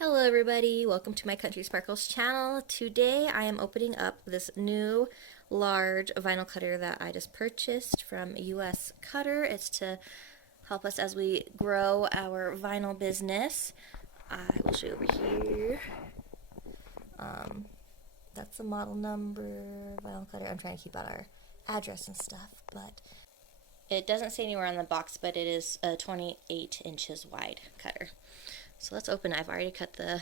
Hello everybody, welcome to my Country Sparkles channel. Today I am opening up this new large vinyl cutter that I just purchased from US Cutter. It's to help us as we grow our vinyl business. I will show you over here. That's the model number, vinyl cutter. I'm trying to keep out our address and stuff, but it doesn't say anywhere on the box, but it is a 28 inches wide cutter. So let's open it. I've already cut the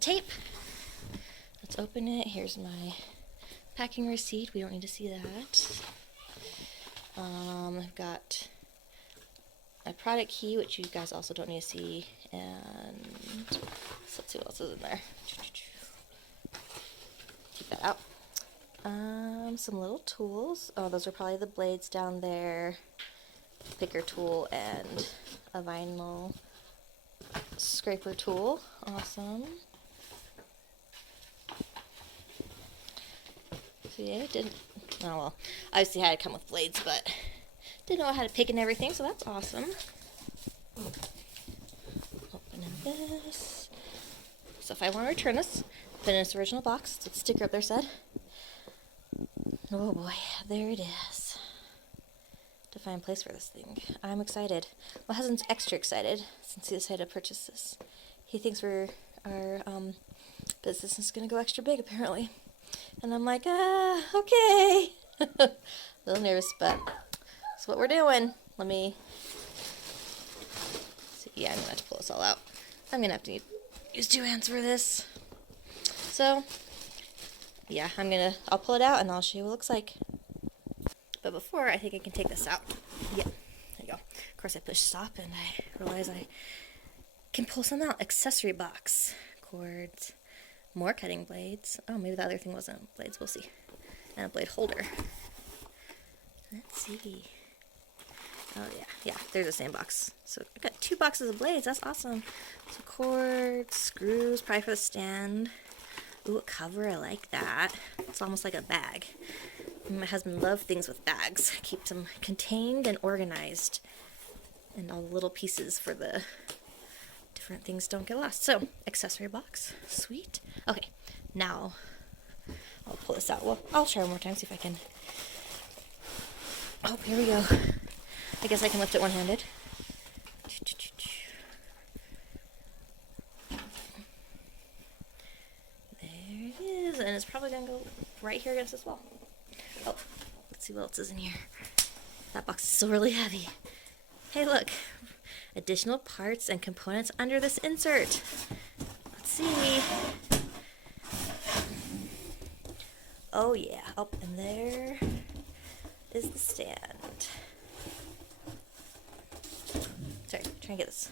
tape. Let's open it. Here's my packing receipt. We don't need to see that. I've got my product key, which you guys also don't need to see. And let's see what else is in there. Keep that out. Some little tools. Oh, those are probably the blades down there. Picker tool and a vinyl scraper tool. Awesome. So yeah, it didn't. Oh well, obviously had to come with blades, but didn't know how to pick and everything, so that's awesome. Opening this. So if I want to return this, put it in its original box. That's what the sticker up there said. Oh boy, there it is. To find a place for this thing. I'm excited. My husband's extra excited since he decided to purchase this. He thinks our business is going to go extra big apparently. And I'm like, okay. A little nervous, but that's what we're doing. Let me see. Yeah, I'm going to have to pull this all out. I'm going to have to use two hands for this. So, yeah, I'll pull it out and I'll show you what it looks like. But before, I think I can take this out. Yeah, there you go. Of course, I push stop and I realize I can pull some out. Accessory box, cords, more cutting blades. Oh, maybe the other thing wasn't blades. We'll see. And a blade holder. Let's see. Oh, yeah, there's the same box. So I got 2 boxes of blades. That's awesome. So cords, screws, probably for the stand. Ooh, a cover. I like that. It's almost like a bag. My husband loves things with bags. Keeps them contained and organized. And all the little pieces for the different things don't get lost. So, accessory box. Sweet. Okay, now I'll pull this out. Well, I'll try one more time, see if I can. Oh, here we go. I guess I can lift it one-handed. There it is. And it's probably going to go right here against this wall. Oh, let's see what else is in here. That box is still really heavy. Hey, look. Additional parts and components under this insert. Let's see. Oh, yeah. Oh, and there is the stand. Sorry, trying to get this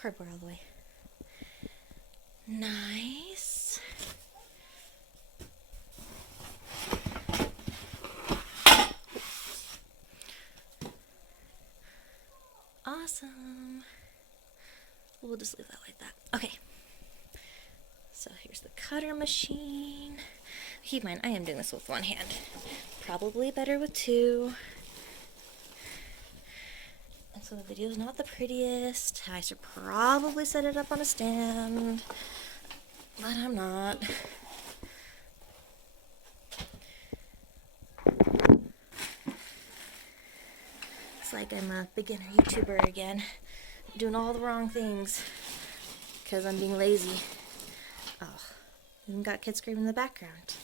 cardboard all the way. Nice. Awesome. We'll just leave that like that. Okay. So here's the cutter machine. Keep in mind, I am doing this with one hand. Probably better with 2. And so the video is not the prettiest. I should probably set it up on a stand, but I'm not. It's like I'm a beginner YouTuber again, doing all the wrong things because I'm being lazy. Oh, even got kids screaming in the background.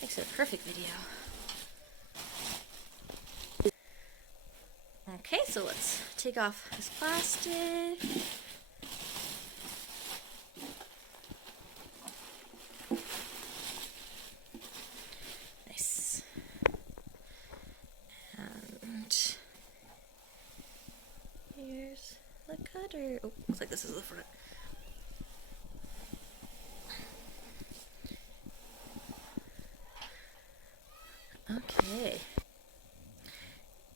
Makes it a perfect video. Okay, so let's take off this plastic. Nice. And here's the cutter. Oh, looks like this is the front. Okay.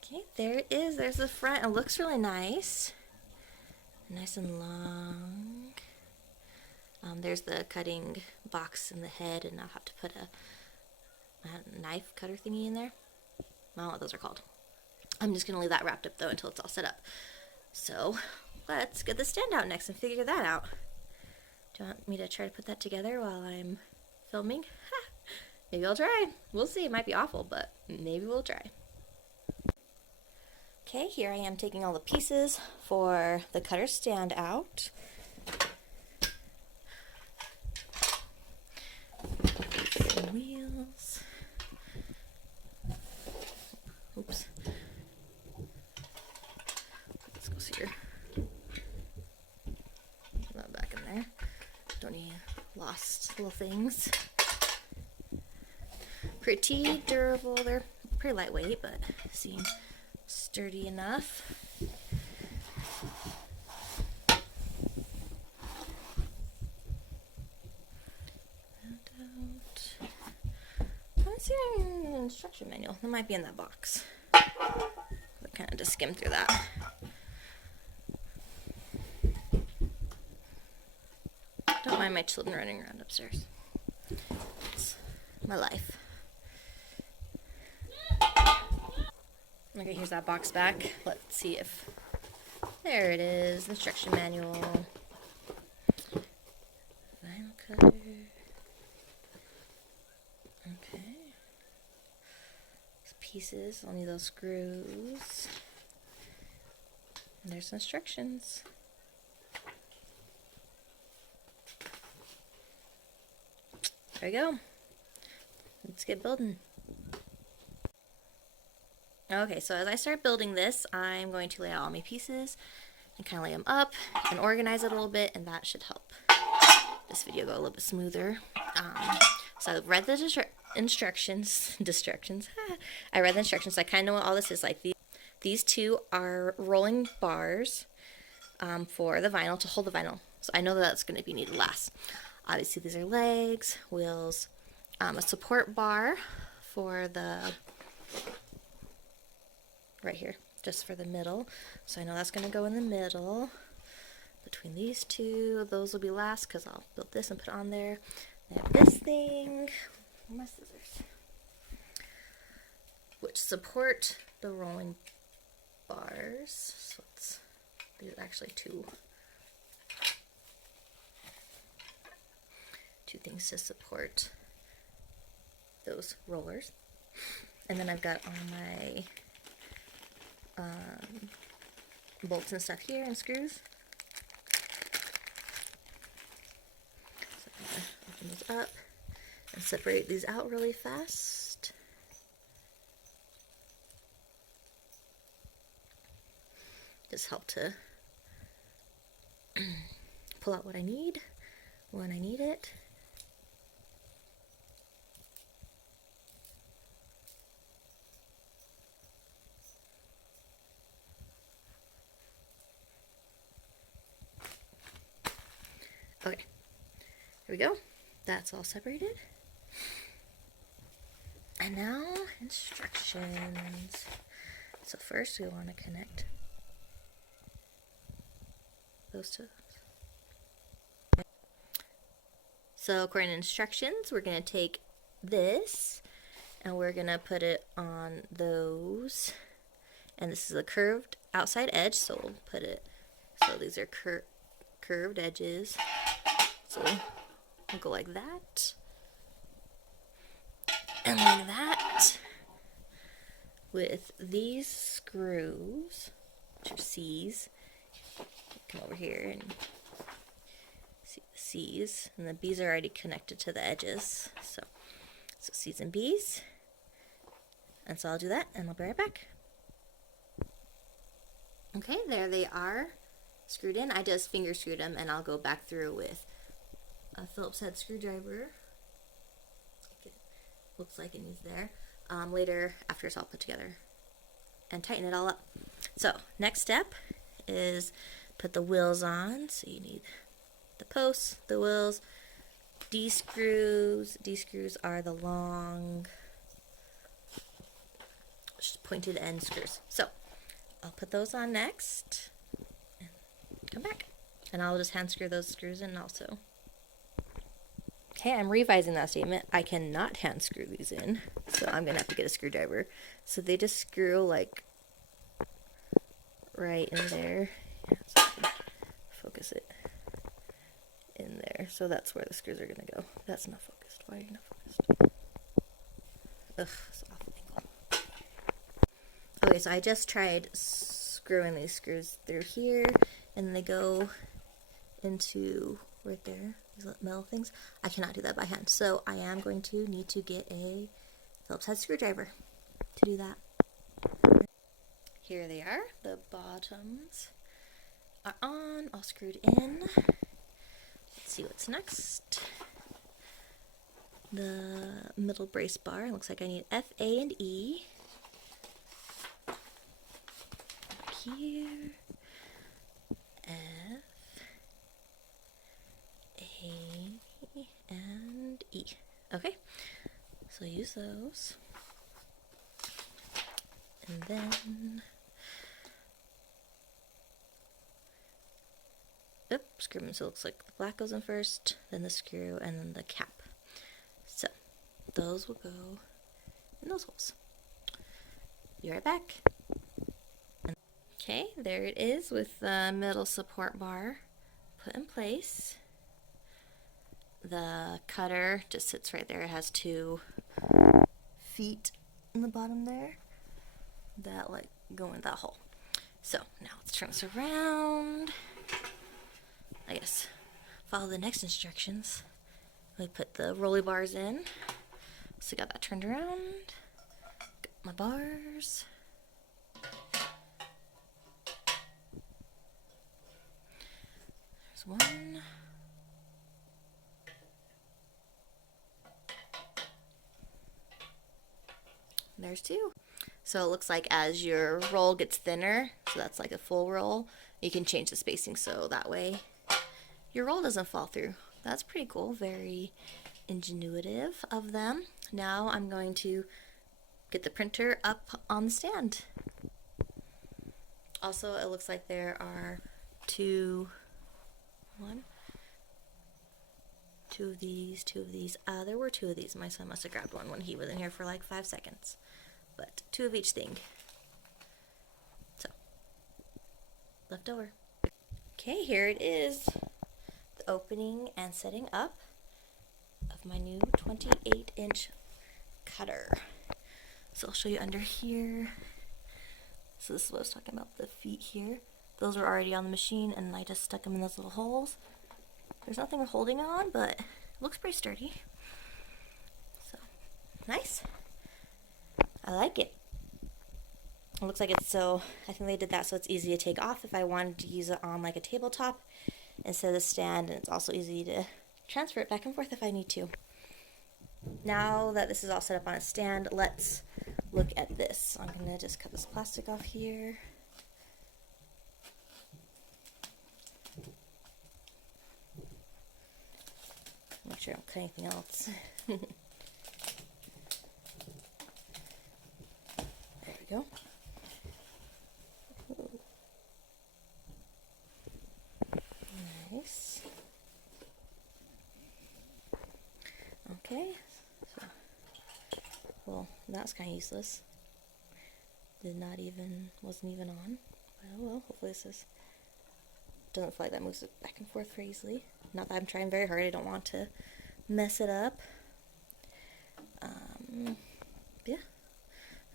Okay, there it is. There's the front. It looks really nice. Nice and long. There's the cutting box in the head, and I'll have to put a knife cutter thingy in there. I don't know what those are called. I'm just going to leave that wrapped up, though, until it's all set up. So, let's get the stand out next and figure that out. Do you want me to try to put that together while I'm filming? Maybe I'll try. We'll see. It might be awful, but maybe we'll try. Okay, here I am taking all the pieces for the cutter stand out. Some wheels. Oops. Let's go see here. Put that back in there. Don't need lost little things. Pretty durable. They're pretty lightweight, but seem sturdy enough. I don't see an instruction manual. It might be in that box. I kind of just skimmed through that. Don't mind my children running around upstairs. It's my life. Okay, here's that box back. Let's see if... There it is. Instruction manual. Vinyl cutter. Okay. Those pieces. I'll need those screws. And there's instructions. There we go. Let's get building. Okay, so as I start building this, I'm going to lay out all my pieces and kind of lay them up and organize it a little bit, and that should help this video go a little bit smoother. So I read the instructions. I read the instructions, so I kind of know what all this is. Like these two are rolling bars for the vinyl, to hold the vinyl. So I know that that's going to be needed last. Obviously, these are legs, wheels, a support bar for the... right here, just for the middle. So I know that's going to go in the middle. Between these two, those will be last because I'll build this and put it on there. I have this thing, where are my scissors, which support the rolling bars. So these are actually two things to support those rollers. And then I've got all my bolts and stuff here and screws. So I'm going to open those up and separate these out really fast. Just help to pull out what I need when I need it. Okay, here we go. That's all separated. And now instructions. So first we want to connect those two. So according to instructions, we're going to take this and we're going to put it on those. And this is a curved outside edge, so we'll put it, so these are curved edges. So we'll go like that, and like that, with these screws, which are C's. Come over here and see the C's, and the B's are already connected to the edges. So C's and B's, and so I'll do that, and I'll be right back. Okay, there they are, screwed in. I just finger screwed them, and I'll go back through with a Phillips head screwdriver. It looks like it needs there. Later, after it's all put together, and tighten it all up. So next step is put the wheels on. So you need the posts, the wheels, D-screws. D-screws are the long pointed end screws. So I'll put those on next and come back, and I'll just hand screw those screws in also. Okay, I'm revising that statement. I cannot hand screw these in, so I'm gonna have to get a screwdriver. So they just screw like right in there. Yeah, so focus it in there. So that's where the screws are gonna go. That's not focused. Why are you not focused? Ugh, it's awful angle. Okay, so I just tried screwing these screws through here, and they go into right there, these metal things. I cannot do that by hand, so I am going to need to get a Phillips head screwdriver to do that. Here they are. The bottoms are on, all screwed in. Let's see what's next. The middle brace bar. Looks like I need F, A, and E. Here. F, A, and E. Okay, so use those. And then, screw them. So it looks like the black goes in first, then the screw, and then the cap. So those will go in those holes. Be right back. Okay, there it is with the middle support bar put in place. The cutter just sits right there. It has 2 feet in the bottom there that like go in that hole. So now let's turn this around. I guess follow the next instructions. We put the rolly bars in. So got that turned around. Got my bars. There's one. There's 2. So it looks like as your roll gets thinner, so that's like a full roll, you can change the spacing so that way your roll doesn't fall through. That's pretty cool, very ingenuitive of them. Now I'm going to get the printer up on the stand. Also, it looks like there are 2 of these. There were 2 of these. My son must have grabbed one when he was in here for like 5 seconds. But 2 of each thing. So, left over. Okay, here it is. The opening and setting up of my new 28-inch cutter. So I'll show you under here. So this is what I was talking about, the feet here. Those were already on the machine and I just stuck them in those little holes. There's nothing we're holding on, but it looks pretty sturdy. So, nice. I like it. It looks like it's so, I think they did that so it's easy to take off if I wanted to use it on like a tabletop instead of the stand, and it's also easy to transfer it back and forth if I need to. Now that this is all set up on a stand, let's look at this. I'm going to just cut this plastic off here. Make sure I don't cut anything else. There we go. Ooh. Nice. Okay. So, well, that's kind of useless. Wasn't even on. Oh well, hopefully this doesn't feel like that moves it back and forth very easily. Not that I'm trying very hard, I don't want to mess it up. Yeah,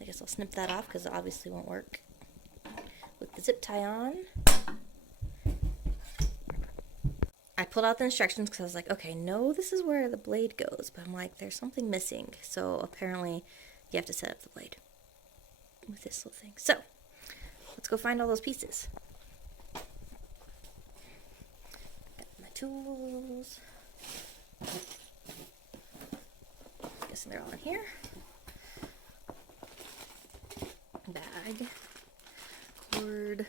I guess I'll snip that off because it obviously won't work with the zip tie on. I pulled out the instructions because I was like, okay, no, this is where the blade goes, but I'm like, there's something missing. So apparently you have to set up the blade with this little thing. So let's go find all those pieces. Got my tools. Guessing they're all in here. Bag. Cord.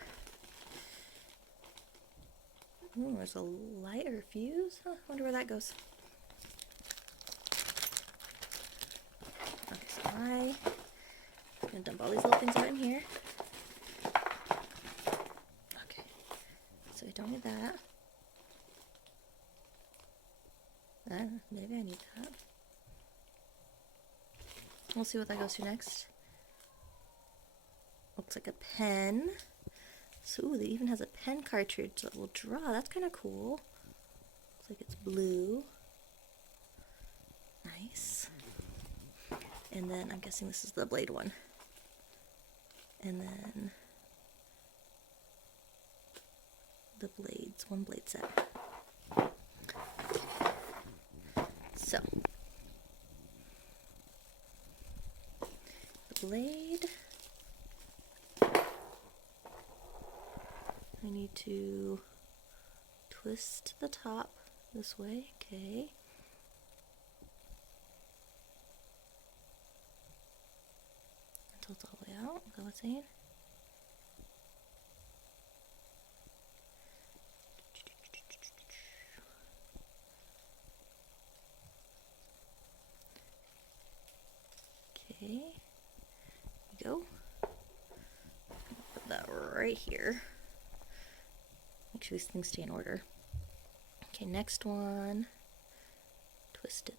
Ooh, there's a light or a fuse. Huh, wonder where that goes. Okay, so I'm gonna dump all these little things out in here. Okay, so we don't need that. Maybe I need that. We'll see what that goes to next. Looks like a pen. So, ooh, it even has a pen cartridge that will draw. That's kind of cool. Looks like it's blue. Nice. And then I'm guessing this is the blade one. And then the blades, one blade set. So, the blade, I need to twist the top this way, okay. Until it's all the way out, is that what it's saying? Okay, here we go. Put that right here. Make sure these things stay in order. Okay, next one. Twist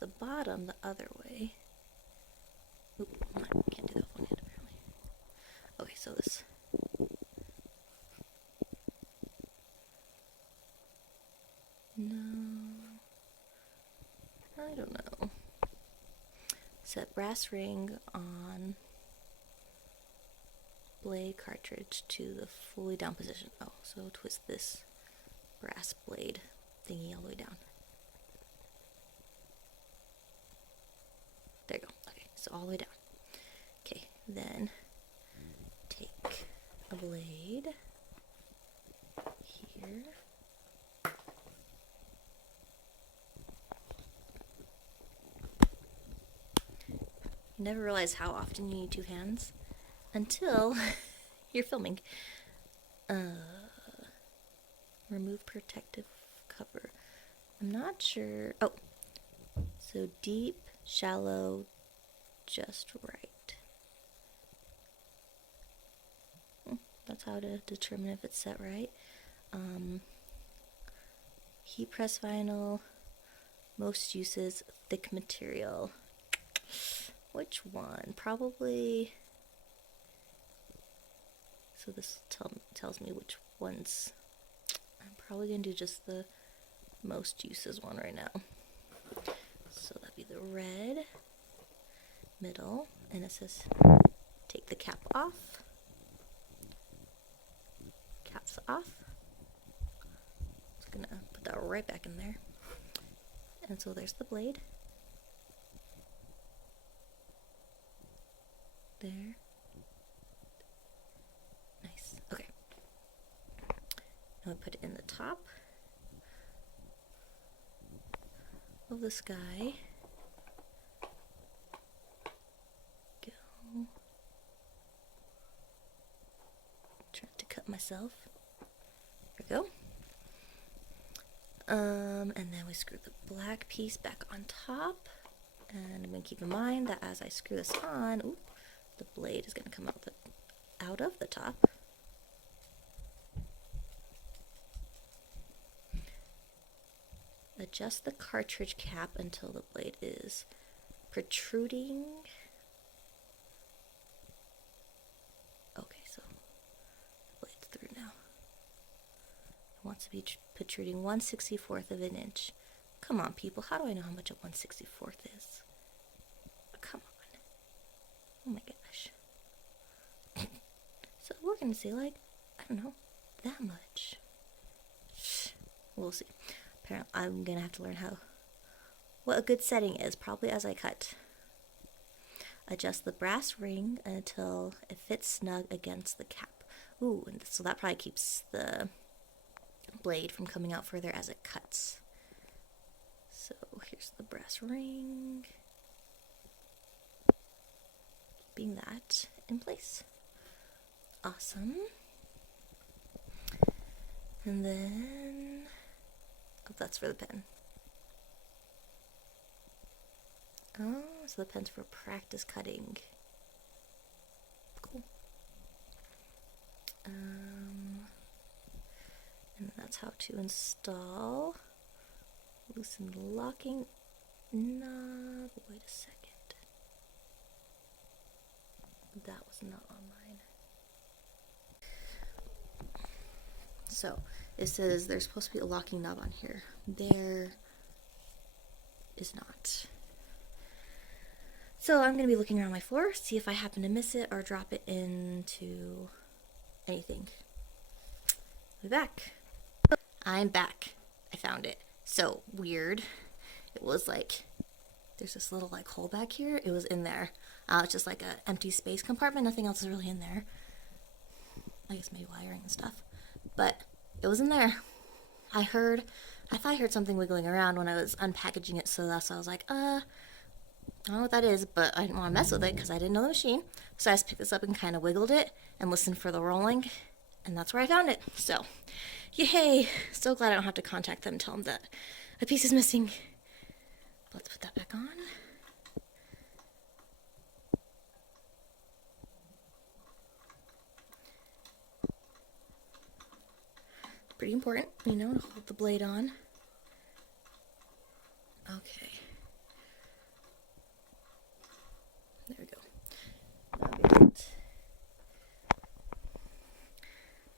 the bottom the other way. Oop, I can't do that with one hand apparently. Okay, so this. No, I don't know. Set brass ring on blade cartridge to the fully down position. Oh, so twist this brass blade thingy all the way down. There you go. Okay, so all the way down. Okay, then take a blade here. You never realize how often you need two hands until you're filming. Remove protective cover. I'm not sure. Oh, so deep, shallow, just right. That's how to determine if it's set right. Heat press vinyl, most uses thick material. Which one? Probably. So this tells me which ones. I'm probably gonna do just the most uses one right now. So that'd be the red, middle, and it says take the cap off. Cap's off. Just gonna put that right back in there. And so there's the blade. There. Nice. Okay. Now we put it in the top of the sky. Go. Trying to cut myself. There we go. And then we screw the black piece back on top. And I'm going to keep in mind that as I screw this on, oop, the blade is going to come out of the top. Adjust the cartridge cap until the blade is protruding. Okay, so the blade's through now. It wants to be protruding 1/64 of an inch. Come on, people. How do I know how much a 1/64 is? Come on. Oh my gosh. So we're going to say, like, I don't know, that much. We'll see. Apparently, I'm going to have to learn what a good setting is, probably as I cut. Adjust the brass ring until it fits snug against the cap. Ooh, and so that probably keeps the blade from coming out further as it cuts. So here's the brass ring. Keeping that in place. Awesome. And then, oh, that's for the pen. Oh, so the pen's for practice cutting. Cool. And that's how to install. Loosen the locking knob. Wait a second. That was not on mine. So it says there's supposed to be a locking knob on here. There is not. So I'm going to be looking around my floor, see if I happen to miss it or drop it into anything. I'll be back. I'm back. I found it. So weird. It was like, there's this little like hole back here. It was in there. It's just like an empty space compartment. Nothing else is really in there. I guess maybe wiring and stuff. But it was in there. I thought I heard something wiggling around when I was unpackaging it, so that's why I was like, I don't know what that is, but I didn't want to mess with it because I didn't know the machine. So I just picked this up and kind of wiggled it and listened for the rolling, and that's where I found it. So, yay! So glad I don't have to contact them and tell them that a piece is missing. Let's put that back on. Pretty important, you know, to hold the blade on. Okay. There we go. Now we got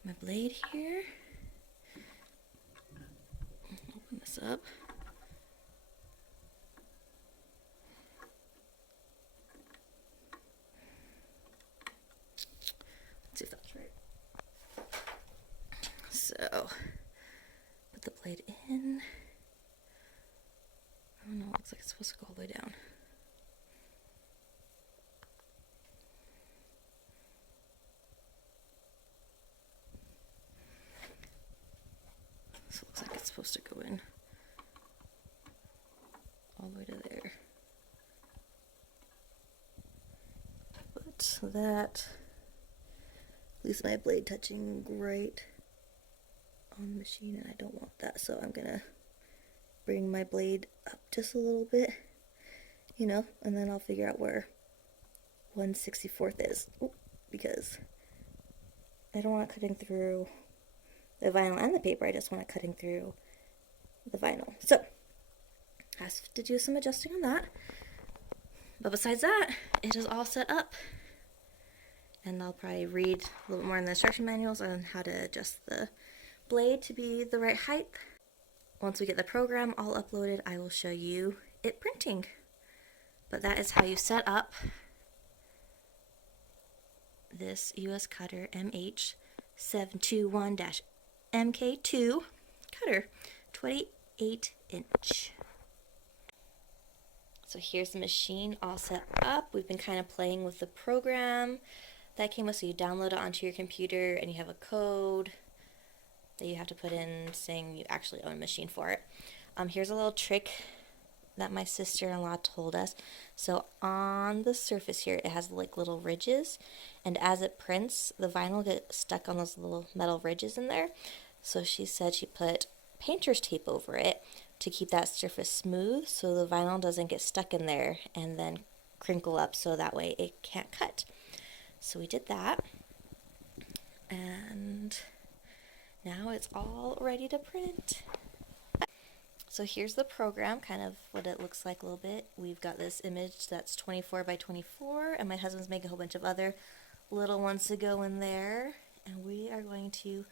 my blade here. Open this up. Let's see if that's right. So, put the blade in. Oh no, it looks like it's supposed to go all the way down. So it looks like it's supposed to go in all the way to there. But that leaves my blade touching right on the machine, and I don't want that, so I'm gonna bring my blade up just a little bit, you know, and then I'll figure out where 1/64 is. Ooh, because I don't want it cutting through the vinyl and the paper, I just want it cutting through the vinyl. So, I have to do some adjusting on that. But besides that, it is all set up. And I'll probably read a little more in the instruction manuals on how to adjust the blade to be the right height. Once we get the program all uploaded, I will show you it printing. But that is how you set up this US Cutter MH721-MK2 cutter, 28 inch. So here's the machine all set up. We've been kind of playing with the program that came with, so you download it onto your computer and you have a code that you have to put in saying you actually own a machine for it. Here's a little trick that my sister-in-law told us. So on the surface here, it has like little ridges, and as it prints, the vinyl gets stuck on those little metal ridges in there. So she said she put painter's tape over it to keep that surface smooth so the vinyl doesn't get stuck in there and then crinkle up, so that way it can't cut. So we did that, and now it's all ready to print. So here's the program, kind of what it looks like a little bit. We've got this image that's 24 by 24, and my husband's making a whole bunch of other little ones to go in there, and we are going to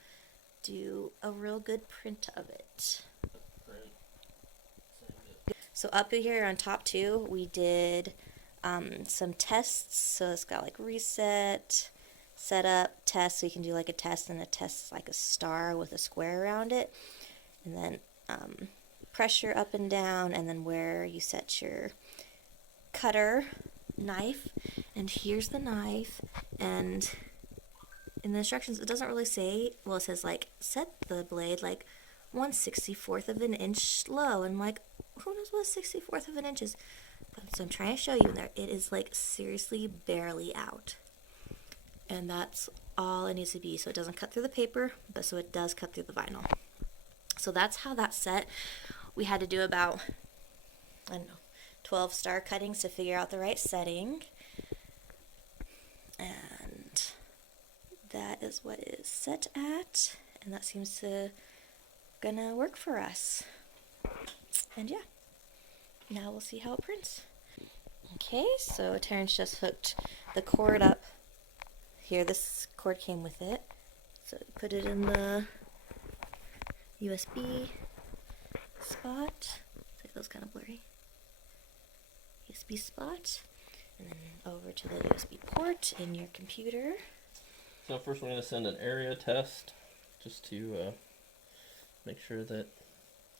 do a real good print of it. So up here on top too, we did some tests. So it's got like reset, setup, test. So you can do like a test, and a test is like a star with a square around it. And then pressure up and down, and then where you set your cutter knife. And here's the knife. And in the instructions, it doesn't really say, well, it says like set the blade like 1/64 of an inch low, and like, who knows what 1/64 of an inch is? But, so I'm trying to show you in there, it is like seriously barely out, and that's all it needs to be, so it doesn't cut through the paper, but so it does cut through the vinyl. So that's how that's set. We had to do about, I don't know, 12 star cuttings to figure out the right setting, and that is what it is set at, and that seems to gonna work for us. And yeah, now we'll see how it prints. Okay, so Terrence just hooked the cord up here. This cord came with it, so put it in the USB spot. Looks like that was kind of blurry. USB spot, and then over to the USB port in your computer. So first we're going to send an area test just to make sure that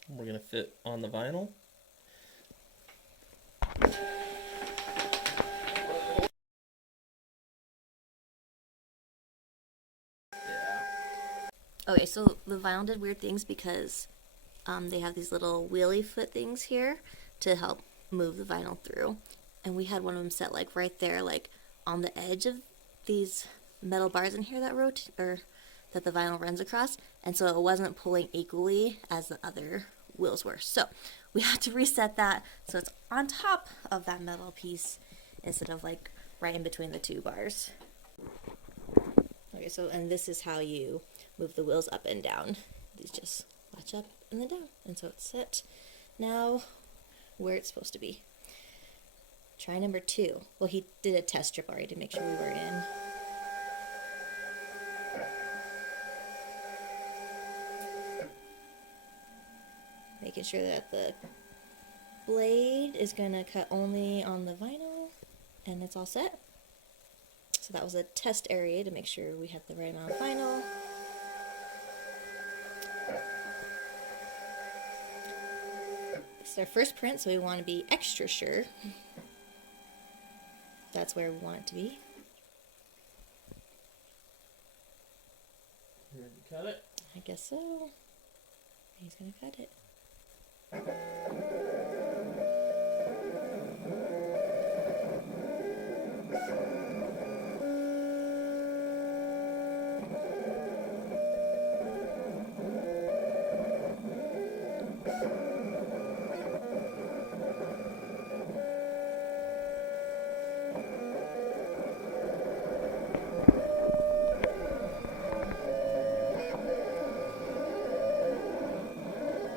we're going to fit on the vinyl. Okay, so the vinyl did weird things because they have these little wheelie foot things here to help move the vinyl through. And we had one of them set like right there, like on the edge of these metal bars in here that that the vinyl runs across. And so it wasn't pulling equally as the other wheels were. So we had to reset that so it's on top of that metal piece instead of like right in between the two bars. Okay, so, and this is how you move the wheels up and down. These just latch up and then down. And so it's set now where it's supposed to be. Try number 2. Well, he did a test strip already to make sure we were in. Making sure that the blade is going to cut only on the vinyl and it's all set. So that was a test area to make sure we had the right amount of vinyl. This is our first print, so we want to be extra sure. That's where we want it to be. You ready to cut it? I guess so. He's going to cut it.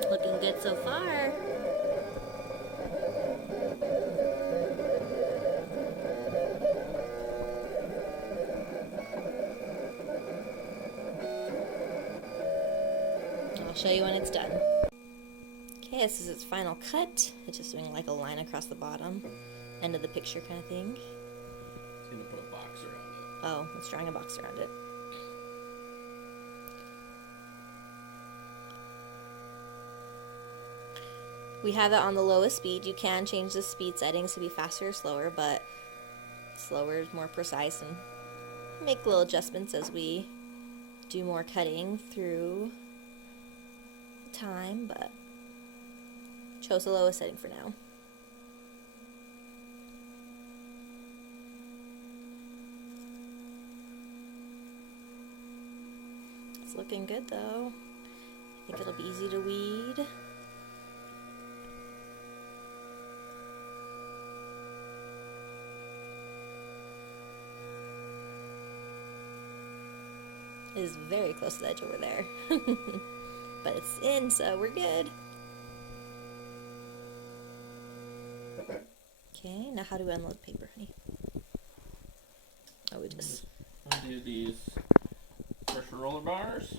Looking good so far. I'll show you when it's done. Okay, this is its final cut. It's just doing like a line across the bottom, end of the picture kind of thing. It's going to put a box around it. Oh, it's drawing a box around it. We have it on the lowest speed. You can change the speed settings to be faster or slower, but slower is more precise, and make little adjustments as we do more cutting through time, but chose the lowest setting for now. It's looking good though. I think it'll be easy to weed. It is very close to the edge over there. But it's in, so we're good. Okay, now how do we unload paper, honey? Oh, we just undo these pressure roller bars.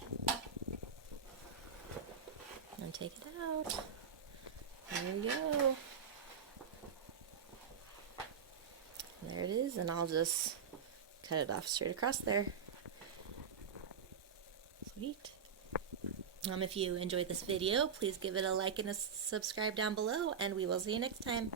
And take it out. There we go. There it is, and I'll just cut it off straight across there. Sweet. If you enjoyed this video, please give it a like and a subscribe down below, and we will see you next time.